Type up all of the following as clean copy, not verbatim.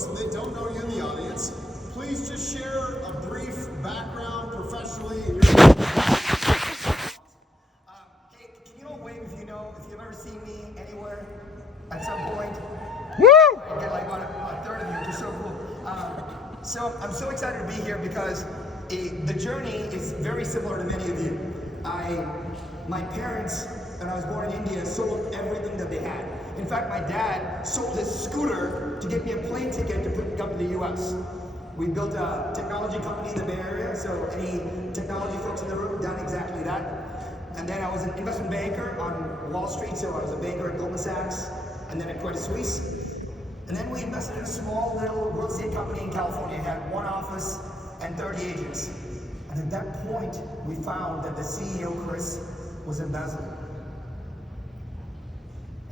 folks that don't know you in the audience, please just share a brief background professionally in your... Hey, can you all wave if you've ever seen me anywhere at some point? Woo! I get like about a third of you, which is so cool. So I'm so excited to be here because the journey is very similar to many of you. My parents, when I was born in India, sold everything that they had. In fact, my dad sold his scooter to get me a plane ticket to come to the US. We built a technology company in the Bay Area, so any technology folks in the room have done exactly that. And then I was an investment banker on Wall Street, so I was a banker at Goldman Sachs, and then at Credit Suisse. And then we invested in a small little real estate company in California. It had 1 office and 30 agents. And at that point, we found that the CEO, Chris, was embezzling.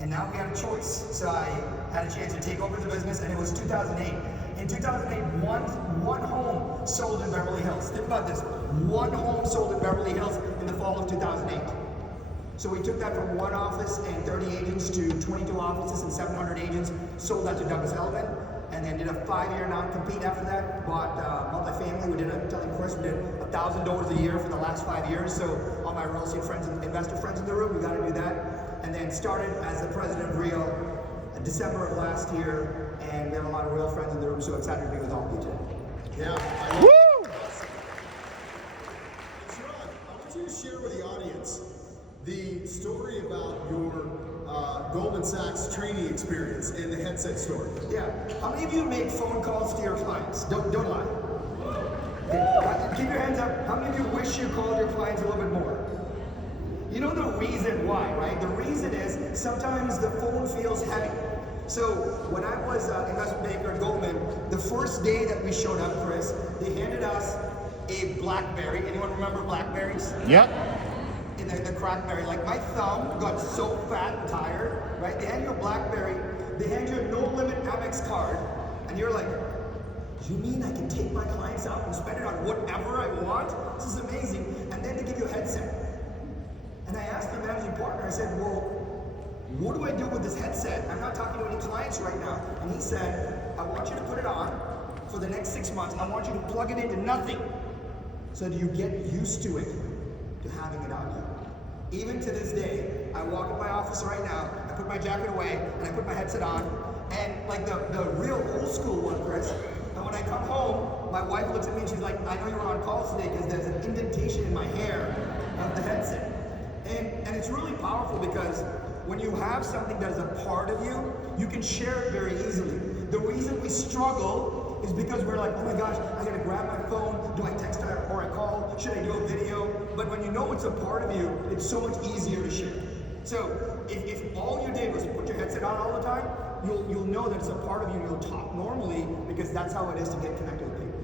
And now we had a choice. So I had a chance to take over the business, and it was 2008. In 2008, one home sold in Beverly Hills. Think about this. 1 home sold in Beverly Hills in the fall of 2008. So we took that from 1 office and 30 agents to 22 offices and 700 agents, sold that to Douglas Elliman, and then did a 5-year non-compete after that, bought multifamily. We did telling Chris, we did $1,000 a year for the last 5 years. So all my real estate friends and investor friends in the room, we got to do that. And then started as the president of Rio in December of last year, and we have a lot of real friends in the room, so excited to be with all of you today. Yeah. Woo! Sharran, I want you to share with the audience the story about your Goldman Sachs training experience and the headset store. Yeah. How many of you make phone calls to your clients? Don't lie. Okay. Keep your hands up. How many of you wish you called your clients a little bit more? You know the reason why, right? The reason is sometimes the phone feels heavy. So when I was an investment banker at Goldman, the first day that we showed up, Chris, they handed us a BlackBerry. Anyone remember BlackBerries? Yep. In the crackberry, like my thumb got so fat and tired, right? They hand you a BlackBerry, they hand you a no-limit Amex card, and you're like, you mean I can take my clients out and spend it on whatever I want? This is amazing. And then they give you a headset. And I asked the managing partner, I said, well, what do I do with this headset? I'm not talking to any clients right now. And he said, I want you to put it on for the next 6 months. I want you to plug it into nothing so that you get used to it, to having it on you. Even to this day, I walk in my office right now, I put my jacket away, and I put my headset on, and like the real old school one, Chris, and when I come home, my wife looks at me and she's like, I know you were on calls today because there's an indentation in my hair of the headset. And it's really powerful because when you have something that is a part of you, you can share it very easily. The reason we struggle is because we're like, oh my gosh, I gotta grab my phone, do I text her or I call, should I do a video? But when you know it's a part of you, it's so much easier to share. So if all you did was put your headset on all the time, you'll know that it's a part of you and you'll talk normally because that's how it is to get connected with people.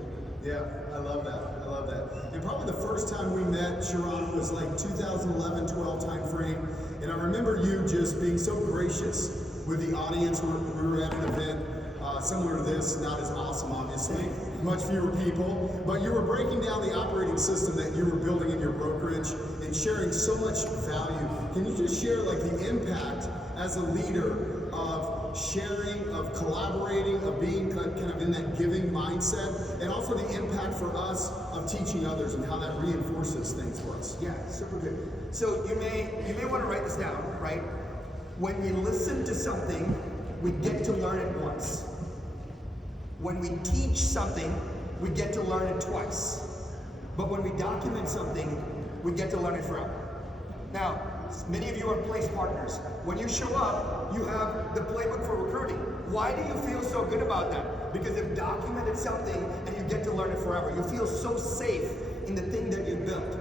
Yeah, I love that. I love that. And probably the first time we met, Sharran, was like 2011-12 time frame. And I remember you just being so gracious with the audience. We were at an event similar to this, not as awesome, obviously, much fewer people. But you were breaking down the operating system that you were building in your brokerage and sharing so much value. Can you just share like the impact as a leader of sharing, of collaborating, of being kind of in that giving mindset, and also the impact for us of teaching others and how that reinforces things for us? Yeah, super good. So you may want to write this down, right? When we listen to something, we get to learn it once. When we teach something, we get to learn it twice. But when we document something, we get to learn it forever. Now, many of you are place partners. When you show up, you have the playbook for recruiting. Why do you feel so good about that? Because you've documented something and you get to learn it forever. You feel so safe in the thing that you built.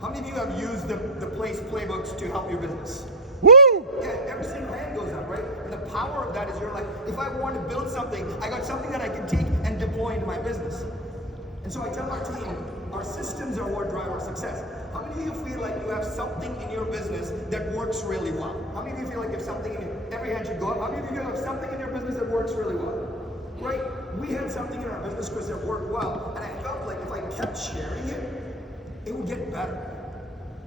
How many of you have used the place playbooks to help your business? Woo! Yeah, every single hand goes up, right? And the power of that is you're like, if I want to build something, I got something that I can take and deploy into my business. And so I tell our team, our systems are what drive our success. How many of you feel like you have something in your business that works really well? How many of you feel like you have something in every hand should go up? How many of you have something in your business that works really well? Right? We had something in our business, Chris, that worked well, and I felt like if I kept sharing it, it would get better.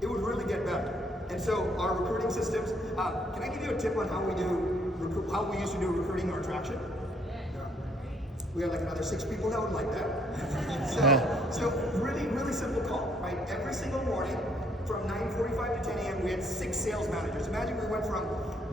It would really get better. And so our recruiting systems, can I give you a tip on how we used to do recruiting or attraction? We got like another 6 people that would like that. So really, really simple call, right? Every single morning from 9:45 to 10 a.m. we had 6 sales managers. Imagine we went from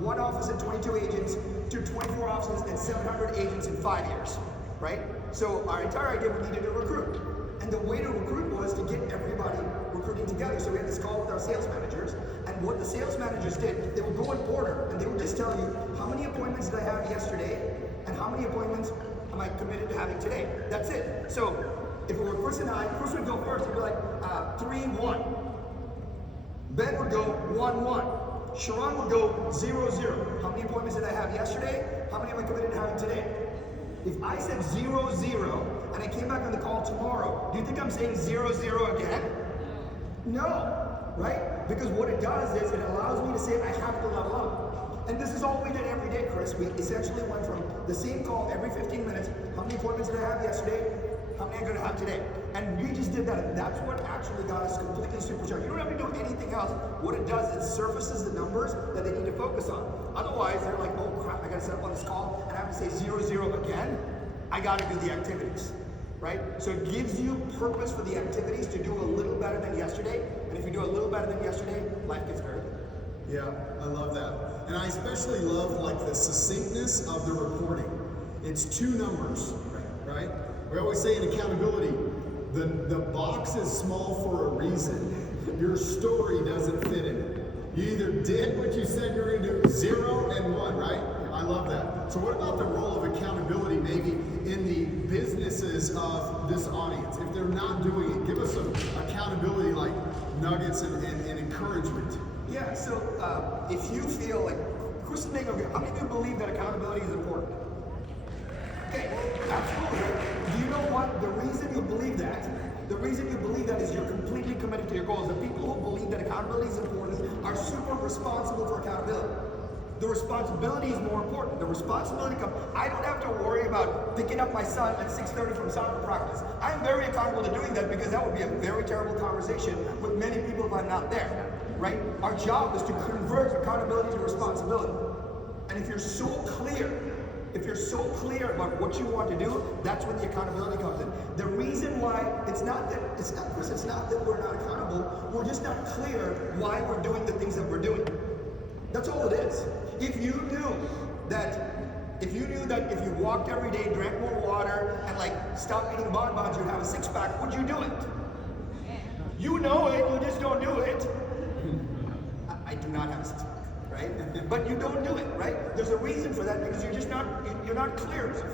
1 office and 22 agents to 24 offices and 700 agents in 5 years, right? So our entire idea, we needed to recruit. And the way to recruit was to get everybody recruiting together. So we had this call with our sales managers, and what the sales managers did, they would go in order, and they would just tell you, how many appointments did I have yesterday, and how many appointments am I committed to having today? That's it. So if it were Chris and I, Chris would go first, he'd be like, 3-1. Ben would go 1-1. Sharran would go 0-0. How many appointments did I have yesterday? How many am I committed to having today? If I said 0-0, and I came back on the call tomorrow, do you think I'm saying 0-0 again? No, right? Because what it does is it allows me to say I have to level up. And this is all we did every day, Chris. We essentially went from the same call every 15 minutes. How many appointments did I have yesterday? How many am I going to have today? And we just did that. And that's what actually got us completely supercharged. You don't have to do anything else. What it does is it surfaces the numbers that they need to focus on. Otherwise, they're like, oh crap, I got to set up on this call and I have to say 0-0 again. I got to do the activities, right? So it gives you purpose for the activities to do a little better than yesterday. And if you do a little better than yesterday, life gets very good. Yeah, I love that. And I especially love like the succinctness of the reporting. It's 2 numbers, right? We always say in accountability, the box is small for a reason. Your story doesn't fit in it. You either did what you said you were going to do, 0 and 1, right? I love that. So what about the role of accountability maybe in the businesses of this audience? If they're not doing it, give us some accountability like nuggets and encouragement. Yeah, so if you feel like, Chris is making, how many of you believe that accountability is important? Okay, absolutely. Do you know what? The reason you believe that is you're completely committed to your goals. The people who believe that accountability is important are super responsible for accountability. The responsibility is more important. The responsibility comes, I don't have to worry about picking up my son at 6:30 from soccer practice. I'm very accountable to doing that because that would be a very terrible conversation with many people if I'm not there, right? Our job is to convert accountability to responsibility. And if you're so clear about what you want to do, that's when the accountability comes in. The reason why it's not that we're not accountable, we're just not clear why we're doing the things that we're doing. That's all it is. If you knew that if you walked every day, drank more water, and like stopped eating bonbons, you'd have a 6-pack, would you do it? You know it, you just don't do it. I do not have a 6-pack. Right? But you don't do it, right? There's a reason for that because you're not clear enough.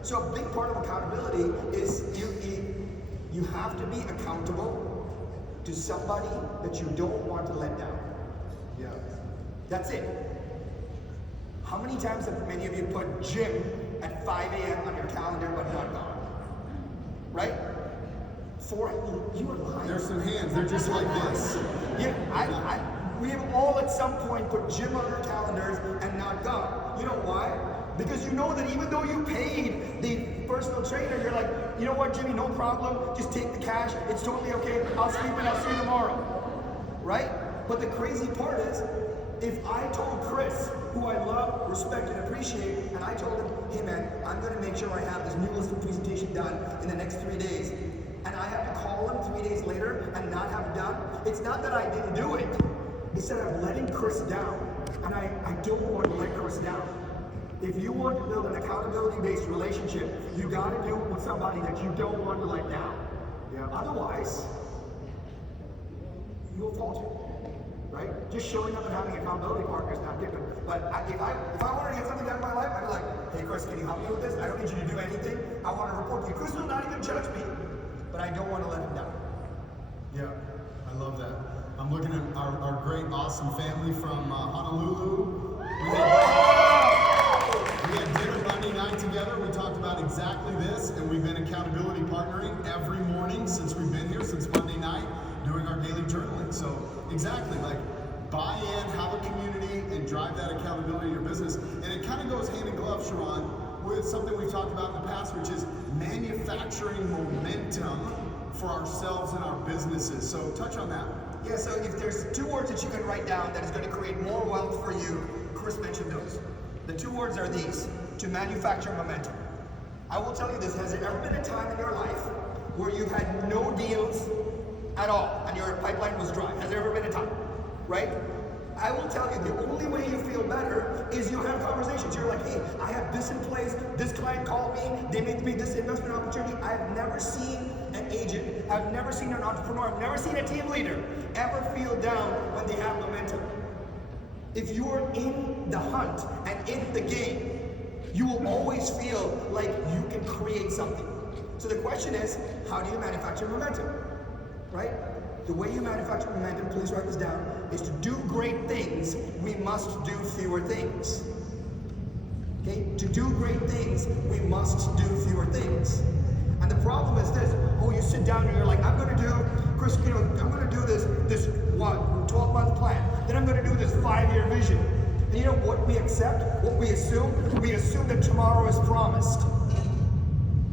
So a big part of accountability is you have to be accountable to somebody that you don't want to let down. Yeah. That's it. How many times have many of you put gym at 5 a.m. on your calendar but not gone? Right? You are lying. There's some hands, they're just like this. Yeah, we have all at some point put gym on our calendars and not gone. You know why? Because you know that even though you paid the personal trainer, you're like, you know what, Jimmy, no problem. Just take the cash. It's totally okay. I'll sleep and I'll see you tomorrow. Right? But the crazy part is, if I told Chris, who I love, respect, and appreciate, and I told him, hey man, I'm going to make sure I have this new listing presentation done in the next 3 days, and I have to call him 3 days later and not have it done, it's not that I didn't do it. It's that I'm letting Chris down, and I don't want to let Chris down. If you want to build an accountability-based relationship, you got to do it with somebody that you don't want to let down. Yeah. Otherwise, you'll falter, right? Just showing up and having an accountability partner is not different. But if I wanted to get something done in my life, I'd be like, hey Chris, can you help me with this? I don't need you to do anything. I want to report to you. Chris will not even judge me, but I don't want to let him down. Yeah, I love that. I'm looking at our great, awesome family from Honolulu. We had dinner Monday night together. We talked about exactly this, and we've been accountability partnering every morning since we've been here, since Monday night, doing our daily journaling. So exactly, like buy in, have a community, and drive that accountability in your business. And it kind of goes hand in glove, Sharran, with something we've talked about in the past, which is manufacturing momentum for ourselves and our businesses. So touch on that. Yeah, so if there's 2 words that you can write down that is going to create more wealth for you, Chris mentioned those. The 2 words are these: to manufacture momentum. I will tell you this, has there ever been a time in your life where you had no deals at all and your pipeline was dry? Has there ever been a time, right? I will tell you, the only way you feel better is you have conversations. You're like, hey, I have this in place, this client called me, they made me this investment opportunity. I've never seen an agent, I've never seen an entrepreneur, I've never seen a team leader ever feel down when they have momentum. If you're in the hunt and in the game, you will always feel like you can create something. So the question is, how do you manufacture momentum, right? The way you manufacture momentum, please write this down, is to do great things, we must do fewer things. Okay? To do great things, we must do fewer things. And the problem is this, oh, you sit down and you're like, I'm gonna do, Chris, I'm gonna do this 12-month plan. Then I'm gonna do this 5-year vision. And you know what we accept, what we assume? We assume that tomorrow is promised.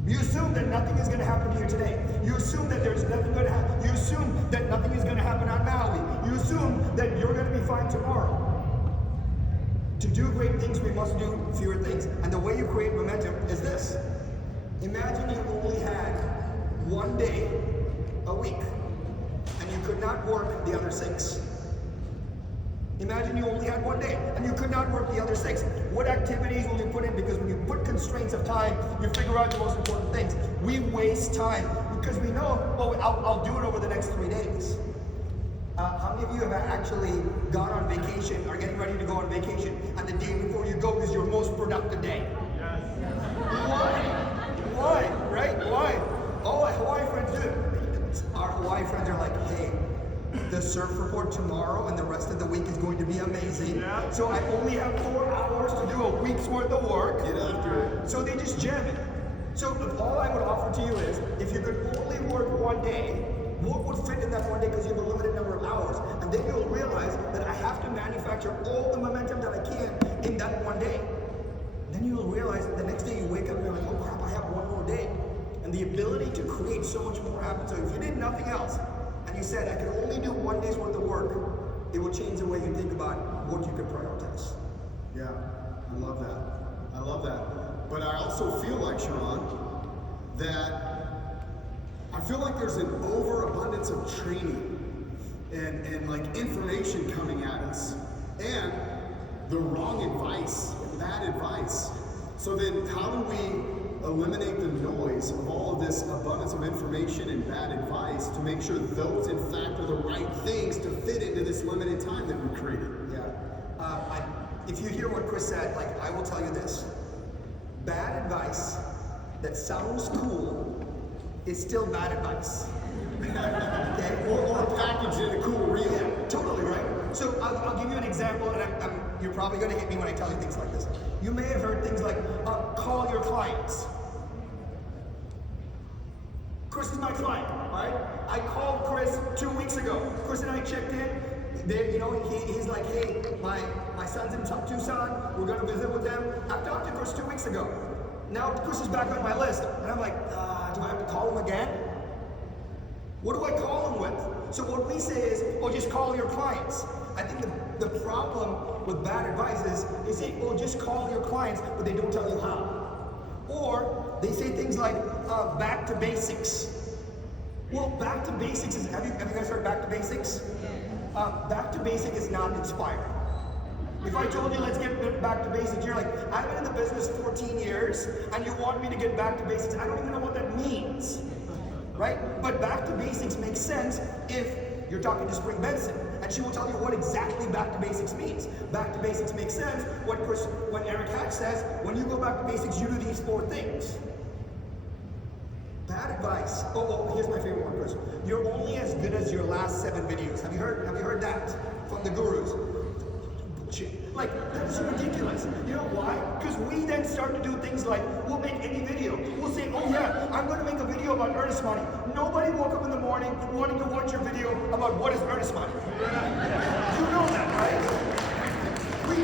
You assume that nothing is going to happen to you today. You assume that there's nothing going to happen. You assume that nothing is going to happen on Maui. You assume that you're going to be fine tomorrow. To do great things, we must do fewer things. And the way you create momentum is this. Imagine you only had one day a week, and you could not work the other 6. Imagine you only had one day and you could not work the other 6. What activities will you put in? Because when you put constraints of time, you figure out the most important things. We waste time because we know, oh, I'll do it over the next 3 days. How many of you have actually gone on vacation or getting ready to go on vacation and the day before you go is your most productive day? Yes. Why? Right? Why? All Hawaii friends do it. Our Hawaii friends are like, hey, the surf report tomorrow and the rest of the week is going to be amazing. Yeah. So I only have 4 hours to do a week's worth of work. Get after it. So they just jam it. So all I would offer to you is, if you could only work one day, what would fit in that one day because you have a limited number of hours? And then you'll realize that I have to manufacture all the momentum that I can in that one day. Then you'll realize the next day you wake up and you're like, oh crap, I have one more day. And the ability to create so much more happens. So if you did nothing else, and you said, I can only do one day's worth of work, it will change the way you think about what you can prioritize. Yeah, I love that. I love that. But I also feel like, Sharran, that I feel like there's an overabundance of training and like information coming at us. And the wrong advice, bad advice. So then how do we eliminate the noise of all of this abundance of information and bad advice to make sure those in fact are the right things to fit into this limited time that we created? Yeah. If you hear what Chris said, like, I will tell you this. Bad advice that sounds cool is still bad advice. Okay? Or packaged in a cool reel. Yeah, totally right. So I'll give you an example, and you're probably going to hit me when I tell you things like this. You may have heard things like, call your clients. Chris is my client, right? I called Chris 2 weeks ago. Chris and I checked in. He's like, hey, my son's in Tucson. We're going to visit with them. I've talked to Chris 2 weeks ago. Now Chris is back on my list. And I'm like, do I have to call him again? What do I call him with? So what we say is, oh, just call your clients. I think the problem with bad advice is they say, oh, just call your clients, but they don't tell you how. Or they say things like, back to basics. Well, back to basics is, have you guys heard back to basics? Back to basic is not inspiring. If I told you, let's get back to basics, you're like, I've been in the business 14 years, and you want me to get back to basics. I don't even know what that means, right? But back to basics makes sense if you're talking to Spring Benson, and she will tell you what exactly back to basics means. Back to basics makes sense when Eric Hatch says, when you go back to basics, you do these 4 things. Bad advice. Oh, here's my favorite one, Chris. You're only as good as your last 7 videos. Have you heard that from the gurus? Bullshit. Like, that's ridiculous. You know why? Because we then start to do things like, we'll make any video. We'll say, oh yeah, I'm going to make a video about earnest money. Nobody woke up in the morning wanting to watch your video about what is earnest money. You know that, right? We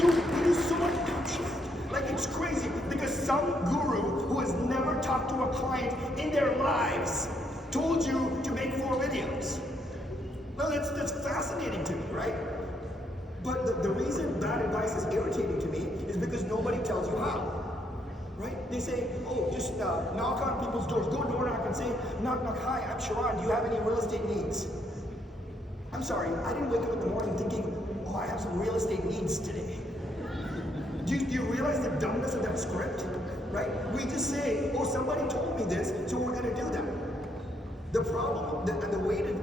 do so much dumb shit. Like, it's crazy because some guru who has never talked to a client in their lives told you to make 4 videos. No, that's fascinating to me, right? But the reason bad advice is irritating to me is because nobody tells you how. right? They say, oh, just knock on people's doors. Go door knock and say, knock, knock, hi, I'm Sharran. Do you have any real estate needs? I'm sorry, I didn't wake up in the morning thinking, oh, I have some real estate needs today. Do you realize the dumbness of that script? Right? We just say, oh, somebody told me this, so we're going to do that. The problem, and the way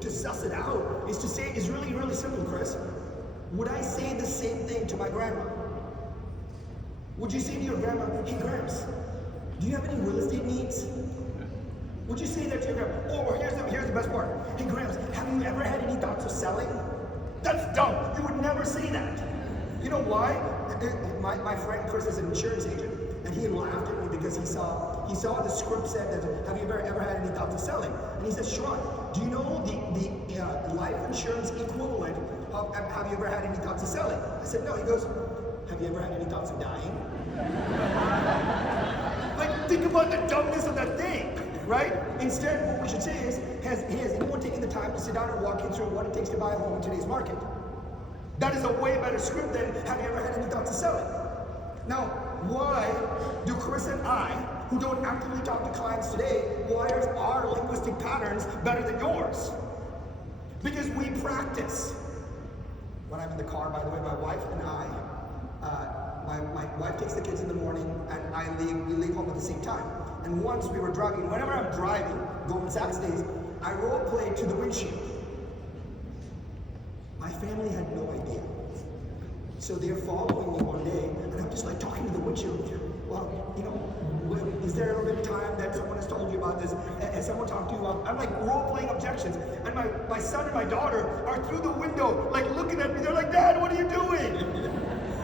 to suss it out is really, really simple, Chris. Would I say the same thing to my grandma? Would you say to your grandma, hey, Gramps, do you have any real estate needs? Would you say that to your grandma? Or here's the best part. Hey, Gramps, have you ever had any thoughts of selling? That's dumb. You would never say that. You know why? My friend Chris is an insurance agent, and he laughed at me because he saw the script said that, have you ever had any thoughts of selling? And he says, Sharran, do you know the life insurance equivalent of have you ever had any thoughts of selling? I said, no. He goes, have you ever had any thoughts of dying? Like, think about the dumbness of that thing, right? Instead, what we should say is, has anyone taken the time to sit down and walk you through what it takes to buy a home in today's market? That is a way better script than, have you ever had any thoughts of selling? Now, why do Chris and I, who don't actively talk to clients today, why are our linguistic patterns better than yours? Because we practice. When I'm in the car, by the way, my wife and I, my wife takes the kids in the morning, and we leave home at the same time. And once we were driving, whenever I'm driving, Goldman Sachs days, I role play to the windshield. My family had no idea. So they're following me one day, and I'm just like talking to the windshield. Well, you know, is there ever been a time that someone has told you about this? Has someone talked to you about? I'm like role-playing objections, and my son and my daughter are through the window, like looking at me. They're like, Dad, what are you doing?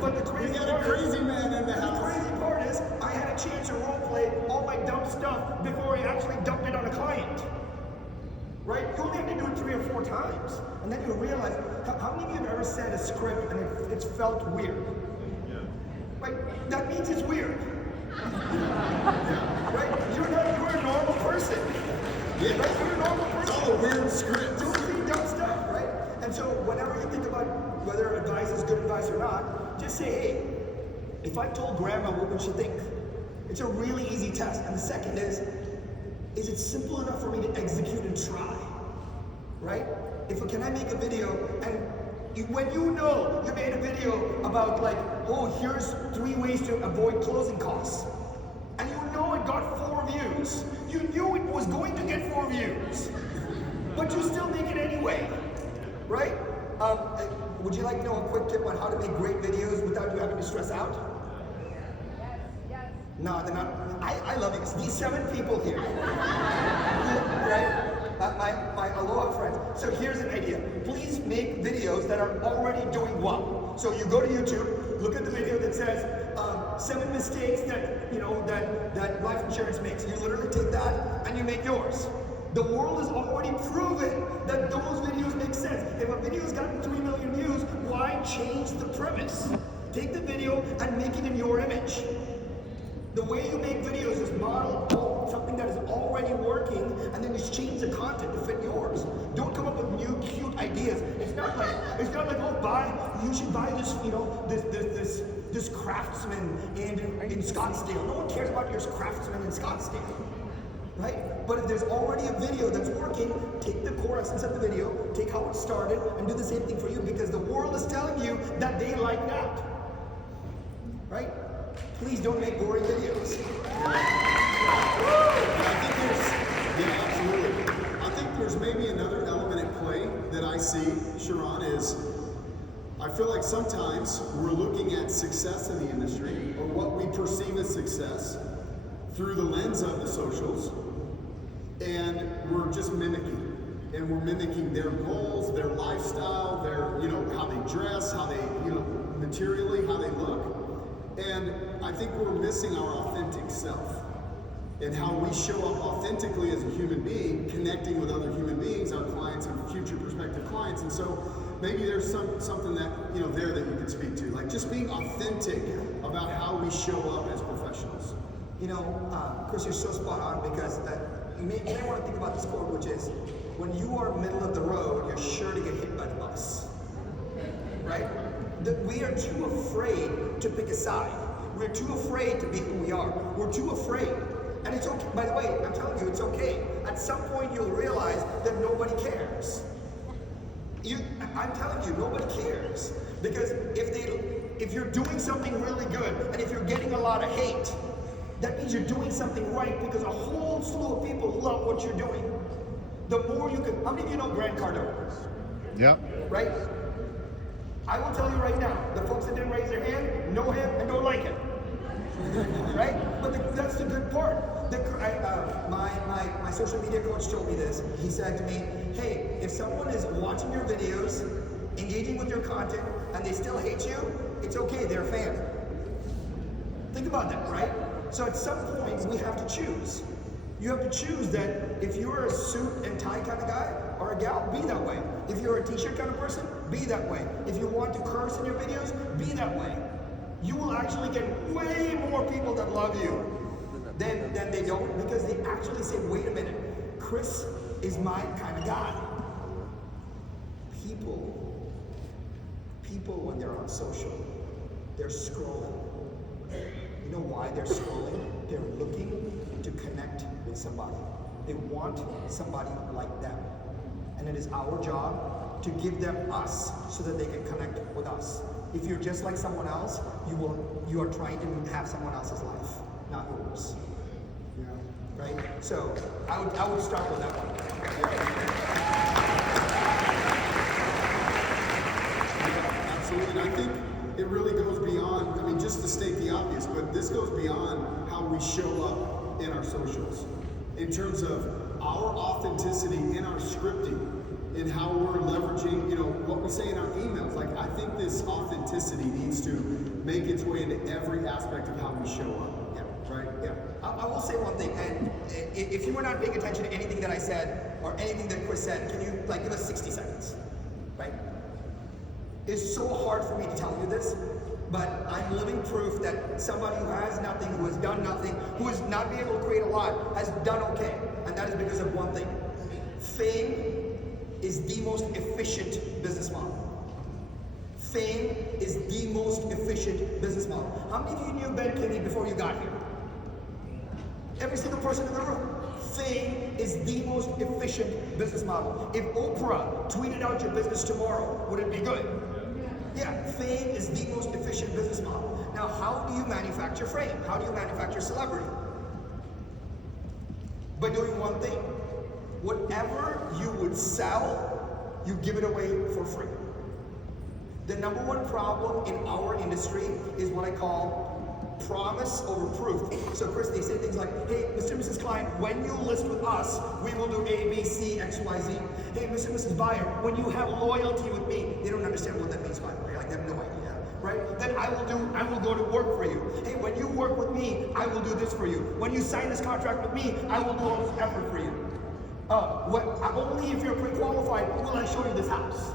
But the crazy man in the house. The crazy part is, I had a chance to role-play all my dumb stuff before I actually dumped it on a client. Right? You only have to do it 3 or 4 times. And then you realize, how many of you have ever said a script and it's felt weird? Yeah. Right? That means it's weird. Yeah. Right? You're a normal person. Yeah. Right? You're a normal person. It's all a weird script. Doing dumb stuff, right? And so whenever you think about whether advice is good advice or not, just say, hey, if I told grandma, what would she think? It's a really easy test. And the second is it simple enough for me to execute and try? Right? Can I make a video and when you know you made a video about like, oh, here's 3 ways to avoid closing costs, and you know it got 4 views, you knew it was going to get 4 views, but you still make it anyway, right? Would you like to know a quick tip on how to make great videos without you having to stress out? No, they're not. I love these. These 7 people here, right? My Aloha friends. So here's an idea. Please make videos that are already doing well. So you go to YouTube, look at the video that says 7 mistakes that life insurance makes. You literally take that and you make yours. The world has already proven that those videos make sense. If a video's gotten 3 million views, why change the premise? Take the video and make it in your image. The way you make videos is model something that is already working, and then just change the content to fit yours. Don't come up with new cute ideas. It's not like oh, you should buy this, this craftsman in Scottsdale. No one cares about your craftsman in Scottsdale, right? But if there's already a video that's working, take the core essence of the video, take how it started, and do the same thing for you, because the world is telling you that they like that, right? Please don't make boring videos. Absolutely. I think there's maybe another element at play that I see, Sharran, is I feel like sometimes we're looking at success in the industry, or what we perceive as success, through the lens of the socials, and we're just mimicking. And we're mimicking their goals, their lifestyle, their, how they dress, how they, materially, how they look. And I think we're missing our authentic self and how we show up authentically as a human being, connecting with other human beings, our clients and future prospective clients. And so maybe there's something that, there that you could speak to, like just being authentic about how we show up as professionals. Chris, you're so spot on, because you may want to think about this quote, which is, when you are middle of the road, you're sure to get hit by the bus, right? We are too afraid to pick a side. We're too afraid to be who we are. We're too afraid. And it's okay. By the way, I'm telling you, it's okay. At some point, you'll realize that nobody cares. I'm telling you, nobody cares. Because if you're doing something really good, and if you're getting a lot of hate, that means you're doing something right, because a whole slew of people love what you're doing. The more you can, how many of you know Grant Cardone? Yeah. Right? I will tell you right now, the folks that didn't raise their hand know him and don't like him. Right? But that's the good part. My social media coach told me this. He said to me, hey, if someone is watching your videos, engaging with your content, and they still hate you, it's okay, they're a fan. Think about that, right? So at some point, we have to choose. You have to choose that if you're a suit and tie kind of guy or a gal, be that way. If you're a t-shirt kind of person, be that way. If you want to curse in your videos, be that way. You will actually get way more people that love you than they don't, because they actually say, wait a minute, Chris is my kind of guy. People when they're on social, they're scrolling. You know why they're scrolling? They're looking to connect with somebody. They want somebody like them. And it is our job to give them us so that they can connect with us. If you're just like someone else, you are trying to have someone else's life, not yours. Yeah. Right? So I would start with that one. Absolutely. And I think it really goes beyond, I mean, just to state the obvious, but this goes beyond how we show up in our socials. In terms of our authenticity in our scripting, in how we're leveraging, what we say in our emails. Like, I think this authenticity needs to make its way into every aspect of how we show up. Yeah. Right? Yeah. I will say one thing, and if you were not paying attention to anything that I said or anything that Chris said, can you give us 60 seconds? Right? It's so hard for me to tell you this, but I'm living proof that somebody who has nothing, who has done nothing, who has not been able to create a lot, has done okay. And that is because of one thing. Fame is the most efficient business model. Fame is the most efficient business model. How many of you knew Ben Kinney before you got here? Every single person in the room. Fame is the most efficient business model. If Oprah tweeted out your business tomorrow, would it be good? Yeah, fame is the most efficient business model. Now, how do you manufacture fame? How do you manufacture celebrity? By doing one thing. Whatever you would sell, you give it away for free. The number one problem in our industry is what I call promise over proof. So Chris, they say things like, hey, Mr. and Mrs. Client, when you list with us, we will do A, B, C, X, Y, Z. Hey, Mr. and Mrs. Buyer, when you have loyalty with me, they don't understand what that means, by the way. Like, they have no idea, right? Then I will go to work for you. Hey, when you work with me, I will do this for you. When you sign this contract with me, I will do all this effort for you. Only if you're pre-qualified will I show you this house.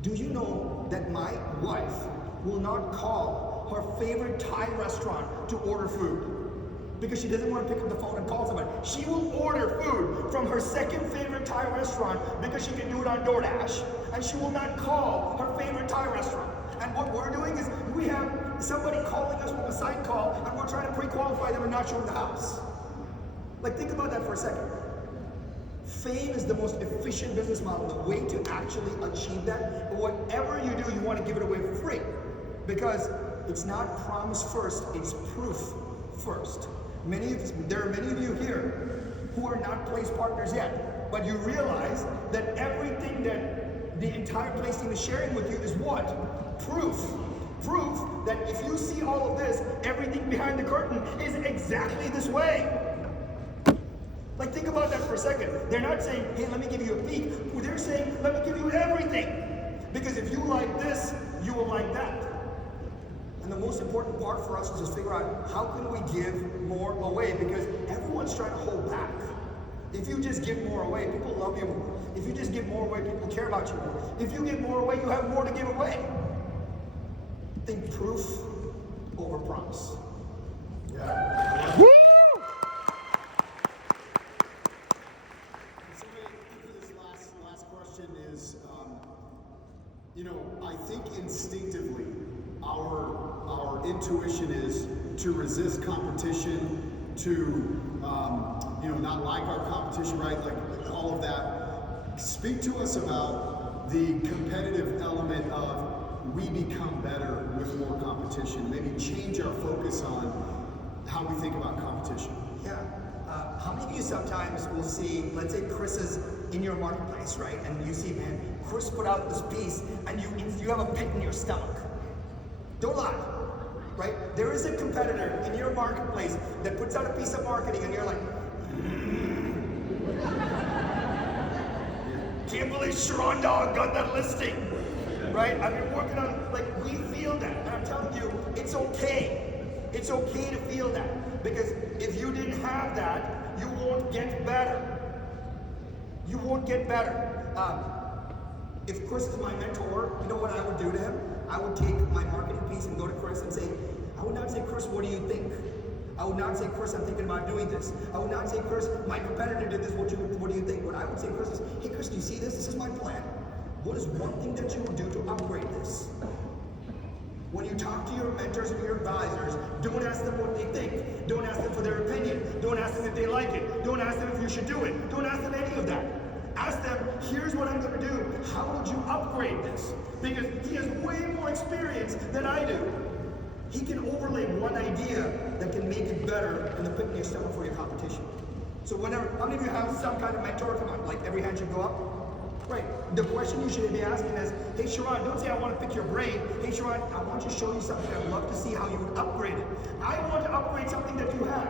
Do you know that my wife will not call her favorite Thai restaurant to order food because she doesn't want to pick up the phone and call somebody? She will order food from her second favorite Thai restaurant because she can do it on DoorDash, and she will not call her favorite Thai restaurant. And what we're doing is we have somebody calling us from a side call, and we're trying to pre-qualify them and not show them the house. Like, think about that for a second. Fame is the most efficient business model. The way to actually achieve that, but whatever you do, you want to give it away for free. Because it's not promise first, it's proof first. There are many of you here who are not place partners yet, but you realize that everything that the entire place team is sharing with you is what? Proof. Proof that if you see all of this, everything behind the curtain is exactly this way. Like, think about that for a second. They're not saying, hey, let me give you a peek. They're saying, let me give you everything. Because if you like this, you will like that. And the most important part for us is just figure out how can we give more away, because everyone's trying to hold back. If you just give more away, people love you more. If you just give more away, people care about you more. If you give more away, you have more to give away. Think proof over promise. Yeah. Woo! I think instinctively our intuition is to resist competition, to not like our competition, right? Like all of that. Speak to us about the competitive element of we become better with more competition. Maybe change our focus on how we think about competition. Yeah. How many of you sometimes will see, let's say Chris is in your marketplace, right? And you see, man, Chris put out this piece and you have a pit in your stomach. Don't lie, right? There is a competitor in your marketplace that puts out a piece of marketing and you're like, can't believe Sharran Dog got that listing, right? I've been working on, like, we feel that. And I'm telling you, it's okay. It's okay to feel that. Because if you didn't have that, you won't get better. You won't get better. If Chris is my mentor, you know what I would do to him? I would take my marketing piece and go to Chris and say, I would not say, Chris, what do you think? I would not say, Chris, I'm thinking about doing this. I would not say, Chris, my competitor did this, what do you think? What I would say, Chris, is, hey, Chris, do you see this? This is my plan. What is one thing that you will do to upgrade this? When you talk to your mentors and your advisors, don't ask them what they think. Don't ask them for their opinion. Don't ask them if they like it. Don't ask them if you should do it. Don't ask them any of that. Ask them, here's what I'm going to do. How would you upgrade this? Because he has way more experience than I do. He can overlay one idea that can make it better in the pit in your stomach for your competition. So whenever, how many of you have some kind of mentor? Come on, like every hand should go up? Right. The question you should be asking is, hey Sharran, don't say I want to pick your brain. Hey Sharran, I want to show you something. I'd love to see how you would upgrade it. I want to upgrade something that you have.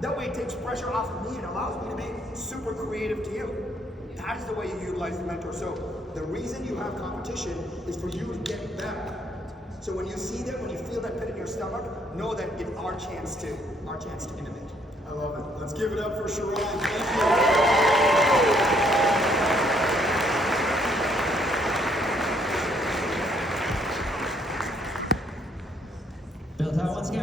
That way it takes pressure off of me and allows me to be super creative to you. That is the way you utilize the mentor. So the reason you have competition is for you to get better. So when you see that, when you feel that pit in your stomach, know that it's our chance to innovate. I love it. Let's give it up for Sharran. Thank you.